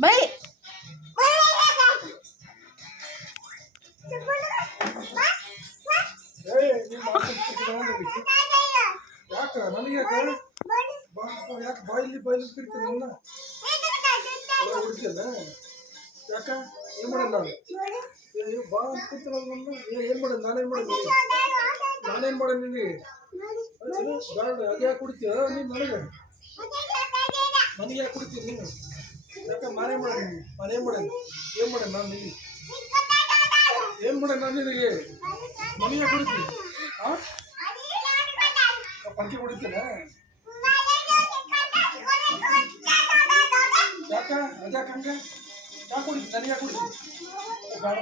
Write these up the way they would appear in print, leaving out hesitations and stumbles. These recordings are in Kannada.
ಬೈ ಯಾಕ ನನಗೆ ಯಾಕೆ ಬಾಯಿಲಿ ಕರಿತೀನಿ ನನ್ನ ಹುಡುಗಿಯಲ್ಲ ಯಾಕ ಏನು ಮಾಡೋದು ನಾನು ಬಾ ಅನ್ಕೊತಿಲ್ಲ ನನ್ನ ಏನು ಮಾಡೋದು ನಾನೇನು ಮಾಡೋದು ನಿನಗೆ ಬೇಡ ಅದು ಯಾಕೆ ಕುಡಿತೀಯ ನೀನು ನನಗೆ ಯಾಕೆ ಕುಡಿತೀನಿ ನೀನು ಯಾಕೆ ನಾನೇ ಮಾಡೋದು ನೀನು ನಾನೇನು ಮಾಡೋದು ಏನು ಮಾಡೋದು ನಾನು ನಿನಗೆ ಏನು ಮಾಡೋದು ನಾನು ನಿನಗೆ ನನಗೆ ಕುಡಿತೀನಿ ಹಾಂ ಪಂಚೆ ಕುಡಿತೀನ ಯಾಕ ಅದ್ಯಾಕೆ ಹಂಗೆ ಯಾಕೆ ಕುಡಿತೀನಿ ನನಗೆ ಯಾಕೆ ಕುಡಿತೀನಿ ಬೇಡ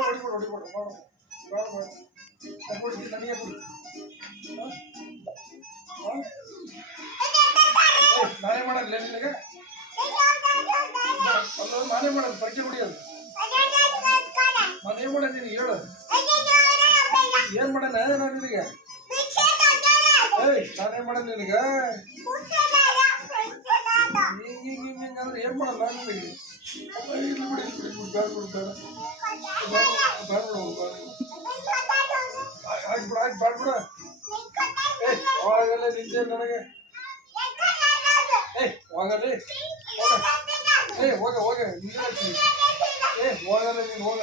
ಹೊಡಿಬೇಡ ಕುಡಿತೀನಿ ನನಗೆ ಕುಡಿತೀನಿ ನಾನೇ ಮಾಡೋದಿಲ್ಲ ನಿನಗೆ ಅಲ್ಲ ನಾನೇ ಮಾಡೋದು ಪಂಚೆ ಕುಡಿಯೋದು ನಾನೇನು ಮಾಡೋದು ನಿನಗೆ ಹೇಳು ಏನು ಮಾಡೋಣ ನಾನು ನಿನಗೆ ನಾನೇನು ಮಾಡೋದು ನಿನಗೆ ಹಿಂಗಂದ್ರೆ ಏನು ಮಾಡೋದು ನಾನು ನಿನಗೆ ಇಲ್ಲಿ ಬಿಡಿ ಬೇಡ ಆಯ್ತು ಬೇಡ ಹೋಗಲ್ಲ ನಿಂತೆ ನನಗೆ ಹೋಗಲಿ ಹೋಗ ನೀನು ಹೋಗಲ್ಲ ನೀನು ಹೋಗ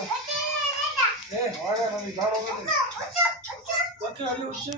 ಹೋಗ ನನಗೆ ಬೇಡ ಹೋಗಲಿ ಯಾಕೆ ಅಲ್ಲಿ ಹುಚ್ಚು